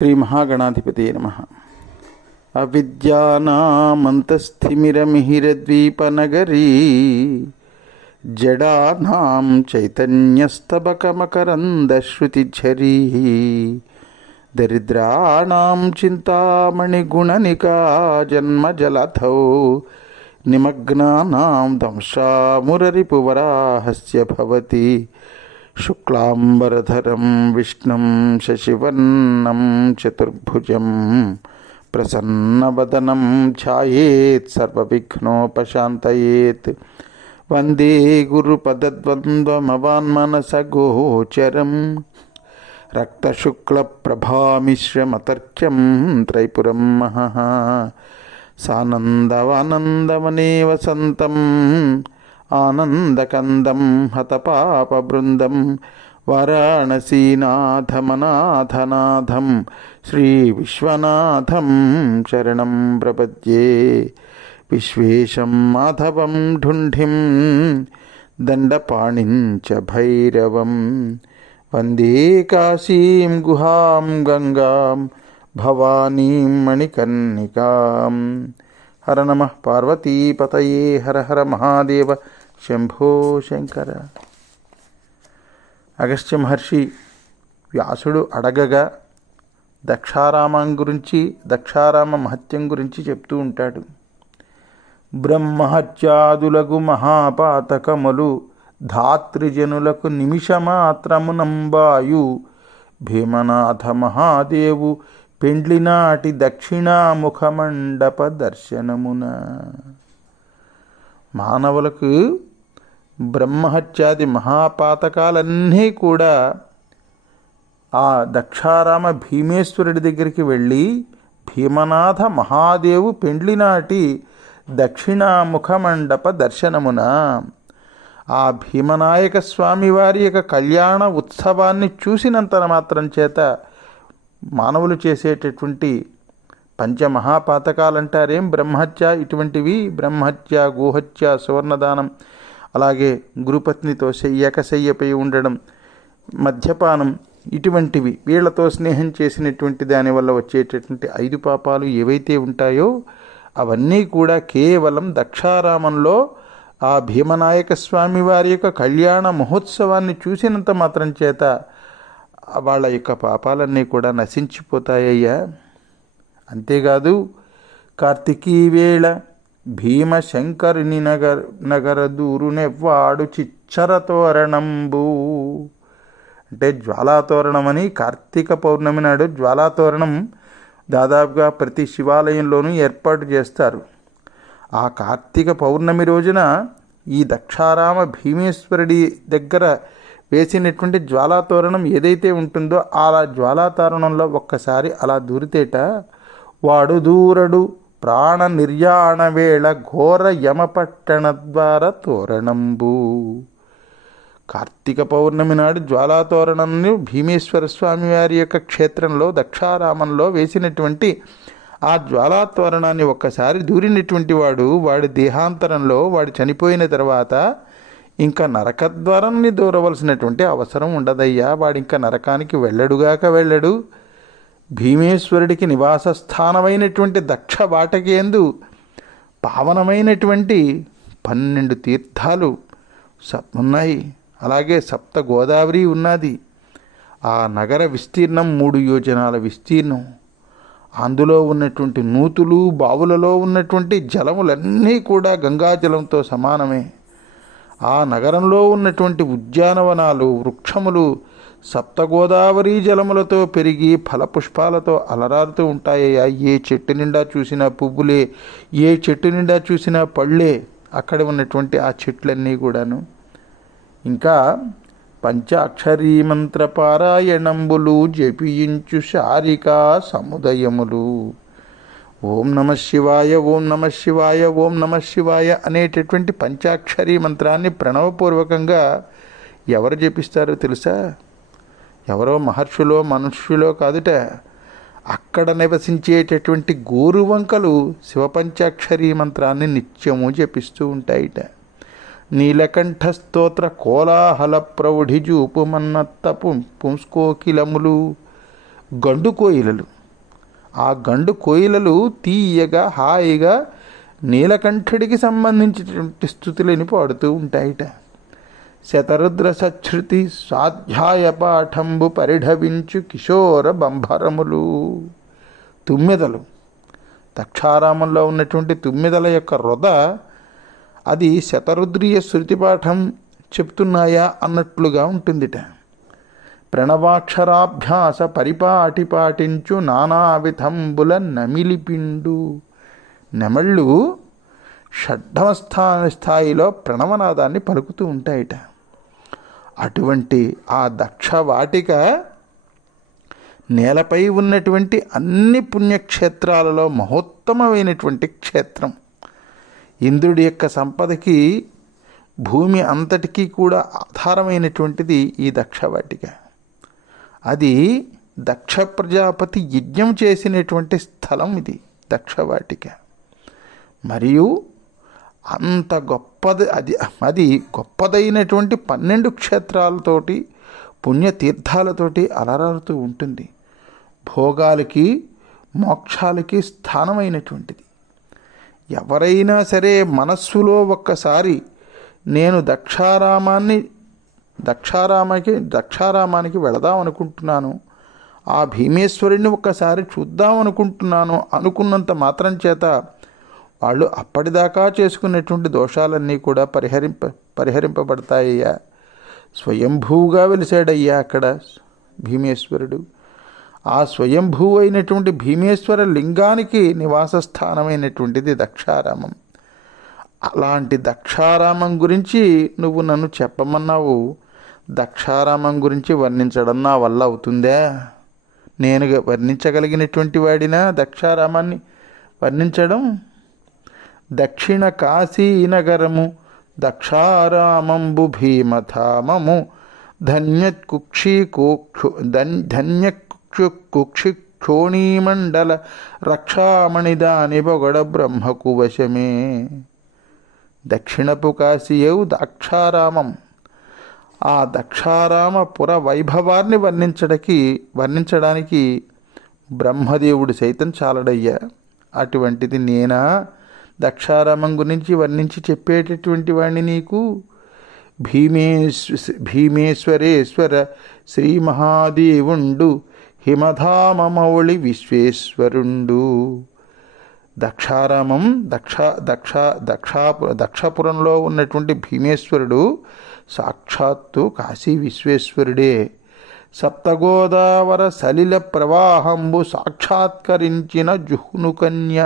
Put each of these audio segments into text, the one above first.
శ్రీ మహాగణాధిపతయే నమః. అవిద్యానామంతస్థిమిరమిహిరద్వీపనగరీ జడానాం చైతన్యస్తబకమకరందశ్రుతిఝరీ దరిద్రాణాం చింతామణిగుణనికా జన్మజలధౌ నిమగ్నానాం దంశామురరిపువరాహస్య భవతి శుక్లాంబరధరం విష్ణుం శశివర్ణం చతుర్భుజం ప్రసన్నవదనం ధ్యాయేత్ సర్వవిఘ్నోపశాంతయేత్. వందే గురుపదద్వంద్వమవాన్మనసగోచరం రక్తశుక్లప్రభామిశ్రమతర్క్యం త్రైపురం మహః. సానందవానందవనే వసంతం ఆనందకందం హతపాపబృందం వారాణసీనాథమనాథనాథం శ్రీవిశ్వనాథం శరణం ప్రపద్యే. విశ్వేశం మాధవం ఢుంఢిం దండపాణిం చ భైరవం వందే కాశీం గుహాం గంగాం భవానీం మణికర్ణికాం. హర నమః పార్వతీపతయే హర హర మహాదేవ శంభో శంకర. అగస్త్య మహర్షి వ్యాసుడు అడగగా దక్షారామం గురించి, దక్షారామ మహత్యం గురించి చెప్తూ ఉంటాడు. బ్రహ్మహత్యాదులకు మహాపాతకములు ధాతృజనులకు నిమిషమాత్రమునంబాయు భీమనాథ మహాదేవు పెండ్లినాటి దక్షిణాముఖమండప దర్శనమున. మానవులకు బ్రహ్మహత్యాది మహాపాతకాలన్నీ కూడా ఆ దక్షారామ భీమేశ్వరుడి దగ్గరికి వెళ్ళి భీమనాథ మహాదేవు పెండ్లినాటి దక్షిణాముఖమండప దర్శనమున ఆ భీమనాయక స్వామి వారి యొక్క కళ్యాణ ఉత్సవాన్ని చూసినంత మాత్రం చేత మానవులు చేసేటటువంటి పంచమహాపాతకాలంటారేం బ్రహ్మహత్య, ఇటువంటివి బ్రహ్మహత్య, గోహత్య, సువర్ణదానం, అలాగే గురుపత్నితో ఏకశయ్యపై ఉండడం, మద్యపానం, ఇటువంటివి వీళ్లతో స్నేహం చేసినటువంటి దానివల్ల వచ్చేటటువంటి 5 పాపాలు ఏవైతే ఉంటాయో అవన్నీ కూడా కేవలం దక్షారామంలో ఆ భీమనాయక స్వామి వారి యొక్క కళ్యాణ మహోత్సవాన్ని చూసినంత మాత్రం చేత వాళ్ళ యొక్క పాపాలన్నీ కూడా నశించిపోతాయ్యా. అంతేకాదు కార్తికీ వేళ భీమశంకరుని నగర దూరునెవ్వాడు చిచ్చరతోరణంబు. అంటే జ్వాలాతోరణం అని కార్తీక పౌర్ణమి నాడు జ్వాలాతోరణం దాదాపుగా ప్రతి శివాలయంలోనూ ఏర్పాటు చేస్తారు. ఆ కార్తీక పౌర్ణమి రోజున ఈ దక్షారామ భీమేశ్వరుడి దగ్గర వేసినటువంటి జ్వాలాతోరణం ఏదైతే ఉంటుందో ఆ జ్వాలాతోరణంలో ఒక్కసారి అలా దూరితేట వాడు దూరడు ప్రాణ నిర్యాణ వేళ ఘోర యమపట్టణ ద్వార తోరణంబు. కార్తీక పౌర్ణమి నాడు జ్వాలాతోరణంను భీమేశ్వర స్వామి వారి యొక్క క్షేత్రంలో దక్షారామంలో వేసినటువంటి ఆ జ్వాలాతోరణాన్ని ఒక్కసారి దూరినటువంటి వాడి దేహాంతరంలో వాడు చనిపోయిన తర్వాత ఇంకా నరకద్వారాన్ని దూరవలసినటువంటి అవసరం ఉండదయ్యా. వాడు ఇంకా నరకానికి వెళ్ళడుగాక వెళ్ళడు. భీమేశ్వరుడికి నివాస స్థానమైనటువంటి దక్ష వాటకేందు పావనమైనటువంటి 12 తీర్థాలు ఉన్నాయి. అలాగే సప్త గోదావరి ఉన్నది. ఆ నగర విస్తీర్ణం 3 యోజనాల విస్తీర్ణం. అందులో ఉన్నటువంటి నూతులు, బావులలో ఉన్నటువంటి జలములన్నీ కూడా గంగాజలంతో సమానమే. ఆ నగరంలో ఉన్నటువంటి ఉద్యానవనాలు, వృక్షములు సప్తగోదావరి జలములతో పెరిగి ఫలపుష్పాలతో అలరారుతూ ఉంటాయ్యా. ఏ చెట్టు నిండా చూసినా పువ్వులే, ఏ చెట్టు నిండా చూసినా పళ్ళే అక్కడ ఉన్నటువంటి ఆ చెట్లన్నీ కూడాను. ఇంకా పంచాక్షరీ మంత్ర పారాయణంబులు జపించు శారికా సముదయములు. ఓం నమ శివాయ, ఓం నమ శివాయ, ఓం నమ శివాయ అనేటటువంటి పంచాక్షరీ మంత్రాన్ని ప్రణవపూర్వకంగా ఎవరు జపిస్తారో తెలుసా? ఎవరో మహర్షులో మనుష్యులో కాదుట, అక్కడ నివసించేటటువంటి గోరువంకలు శివపంచాక్షరీ మంత్రాన్ని నిత్యము జపిస్తూ ఉంటాయిట. నీలకంఠ స్తోత్ర కోలాహల ప్రౌఢిజూపు మన్నత్త పుంస్కోకిలములు గండు కోయిలలు. ఆ గండు కోయిలలు తీయగా హాయిగా నీలకంఠుడికి సంబంధించినటువంటి స్థుతులని పాడుతూ ఉంటాయిట. శతరుద్ర సచ్ఛృతి స్వాధ్యాయ పాఠంబు పరిఢవించు కిశోర బంభరములు. తుమ్మెదలు, దక్షారామంలో ఉన్నటువంటి తుమ్మెదల యొక్క రొద అది శతరుద్రీయ శృతిపాఠం చెప్తున్నాయా అన్నట్లుగా ఉంటుందిట. ప్రణవాక్షరాభ్యాస పరిపాటి పాటించు నానావిధంబుల నమిలిపిండు. నెమళ్ళు షడ్డమ స్థాయిలో ప్రణవనాదాన్ని పలుకుతూ ఉంటాయిట. అటువంటి ఆ దక్షవాటిక నేలపై ఉన్నటువంటి అన్ని పుణ్యక్షేత్రాలలో మహోత్తమమైనటువంటి క్షేత్రం. ఇంద్రుడి యొక్క సంపదకి భూమి అంతటికీ కూడా ఆధారమైనటువంటిది ఈ దక్షవాటిక. అది దక్ష ప్రజాపతి యజ్ఞం చేసినటువంటి స్థలం ఇది దక్షవాటిక. మరియు అంత గొప్పది అది గొప్పదైనటువంటి 12 క్షేత్రాలతోటి పుణ్యతీర్థాలతోటి అలరారుతూ ఉంటుంది. భోగాలకి మోక్షాలకి స్థానమైనటువంటిది. ఎవరైనా సరే మనస్సులో ఒక్కసారి నేను దక్షారామానికి వెళదాం అనుకుంటున్నాను, ఆ భీమేశ్వరుణ్ణి ఒక్కసారి చూద్దాం అనుకుంటున్నాను అనుకున్నంత మాత్రం చేత వాళ్ళు అప్పటిదాకా చేసుకున్నటువంటి దోషాలన్నీ కూడా పరిహరింపబడతాయ్యా. స్వయంభూగా వెలిసాడయ్యా అక్కడ భీమేశ్వరుడు. ఆ స్వయంభూ అయినటువంటి భీమేశ్వర లింగానికి నివాస స్థానమైనటువంటిది దక్షారామం. అలాంటి దక్షారామం గురించి నువ్వు నన్ను చెప్పమన్నావు. దక్షారామం గురించి వర్ణించడం నా వల్ల అవుతుందా? నేను వర్ణించగలిగినటువంటి వాడినా దక్షారామాన్ని వర్ణించడం? దక్షిణ కాశీనగరము దక్షారామంబు భీమధామము ధన్యకుక్షిక్షోణీమండల రక్షామణి దాని పొగడ బ్రహ్మకు వశమే. దక్షిణపు కాశీయవు దక్షారామం. ఆ దక్షారామ పుర వైభవాన్ని వర్ణించడానికి బ్రహ్మదేవుడు సైతం చాలడయ్యా. అటువంటిది నేనా దక్షారామం గురించి వర్ణించి చెప్పేటటువంటి వాడిని నీకు? భీమేశ్వరేశ్వర శ్రీ మహాదేవుండు హిమధామమౌళి విశ్వేశ్వరుండు. దక్షారామం దక్షాపురంలో ఉన్నటువంటి భీమేశ్వరుడు సాక్షాత్తు కాశీ విశ్వేశ్వరుడే. సప్తగోదావర సలిల ప్రవాహంబు సాక్షాత్కరించిన జుహ్ను కన్య.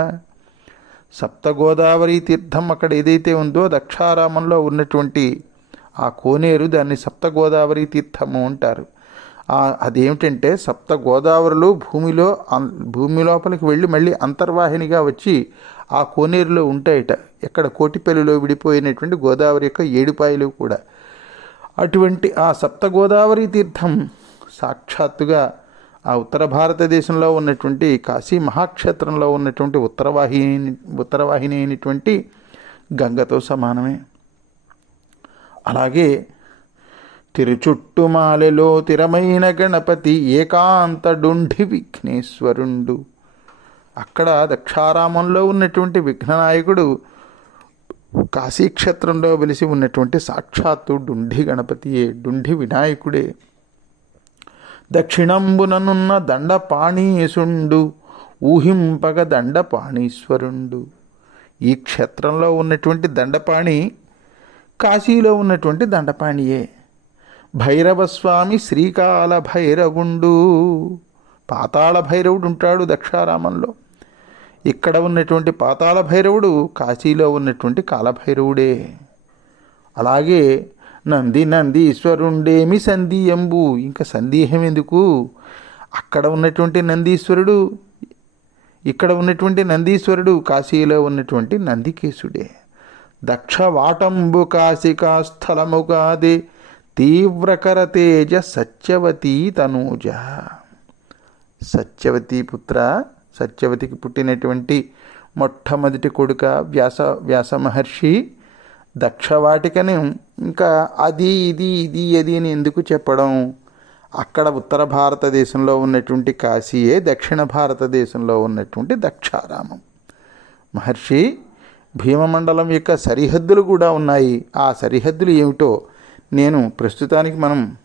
సప్తగోదావరి తీర్థం అక్కడ ఏదైతే ఉందో దక్షారామంలో ఉన్నటువంటి ఆ కోనేరు, దాన్ని సప్తగోదావరి తీర్థము అంటారు. అదేమిటంటే సప్త గోదావరులు భూమి లోపలికి వెళ్ళి మళ్ళీ అంతర్వాహినిగా వచ్చి ఆ కోనేరులో ఉంటాయట. ఎక్కడ కోటిపల్లిలో విడిపోయినటువంటి గోదావరి యొక్క ఏడుపాయలు కూడా. అటువంటి ఆ సప్త గోదావరి తీర్థం సాక్షాత్తుగా ఆ ఉత్తర భారతదేశంలో ఉన్నటువంటి కాశీ మహాక్షేత్రంలో ఉన్నటువంటి ఉత్తరవాహిని అయినటువంటి గంగతో సమానమే. అలాగే తిరుచుట్టుమాలెలో తిరమైన గణపతి ఏకాంత డుండి విఘ్నేశ్వరుండు. అక్కడ దక్షారామంలో ఉన్నటువంటి విఘ్ననాయకుడు కాశీక్షేత్రంలో వెలిసి ఉన్నటువంటి సాక్షాత్తు డుండి గణపతియే, డుండి వినాయకుడే. దక్షిణంబుననున్న దండపాణీసుండు ఊహింపగ దండపాణీశ్వరుండు. ఈ క్షేత్రంలో ఉన్నటువంటి దండపాణి కాశీలో ఉన్నటువంటి దండపాణియే. భైరవస్వామి శ్రీకాల భైరవుండు. పాతాళ భైరవుడు ఉంటాడు దక్షారామంలో. ఇక్కడ ఉన్నటువంటి పాతాళ భైరవుడు కాశీలో ఉన్నటువంటి కాలభైరవుడే. అలాగే నందీశ్వరుండేమి సందేహంబు. ఇంకా సందేహం ఎందుకు? అక్కడ ఉన్నటువంటి నందీశ్వరుడు, ఇక్కడ ఉన్నటువంటి నందీశ్వరుడు కాశీలో ఉన్నటువంటి నందికేశుడే. దక్షవాటంబు కాశికా స్థలముగాదే తీవ్రకర తేజ సత్యవతీ తనూజ. సత్యవతి పుత్ర, సత్యవతికి పుట్టినటువంటి మొట్టమొదటి కొడుక వ్యాస మహర్షి దక్షవాటికని ఇంకా అది అని ఎందుకు చెప్పడం? అక్కడ ఉత్తర భారతదేశంలో ఉన్నటువంటి కాశీయే దక్షిణ భారతదేశంలో ఉన్నటువంటి దక్షారామం. మహర్షి, భీమమండలం యొక్క సరిహద్దులు కూడా ఉన్నాయి. ఆ సరిహద్దులు ఏమిటో నేను ప్రస్తుతానికి మనం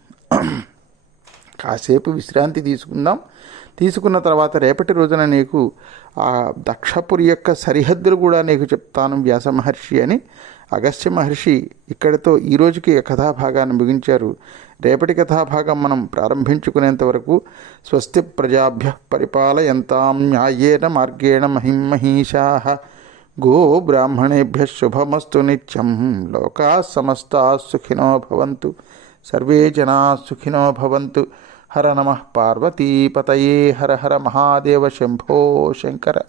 కాసేపు విశ్రాంతి తీసుకుందాం. తీసుకున్న తర్వాత రేపటి రోజున నీకు ఆ దక్షపురి యొక్క సరిహద్దులు కూడా నీకు చెప్తాను వ్యాస మహర్షి అని అగస్త్య మహర్షి ఇక్కడితో ఈరోజుకి కథాభాగాన్ని ముగించారు. రేపటి కథాభాగం మనం ప్రారంభించుకునేంత వరకు స్వస్తి ప్రజాభ్య పరిపాలయంతాం న్యాయేన మార్గేణ మహిమహీషాః గో బ్రాహ్మణేభ్య శుభమస్తు నిత్యం. లోకా సమస్తా సుఖినో భవంతు. సర్వే జనా సుఖినో భవంతు. హర నమః పార్వతీపతయే. హర హర మహాదేవ శంభో శంకర.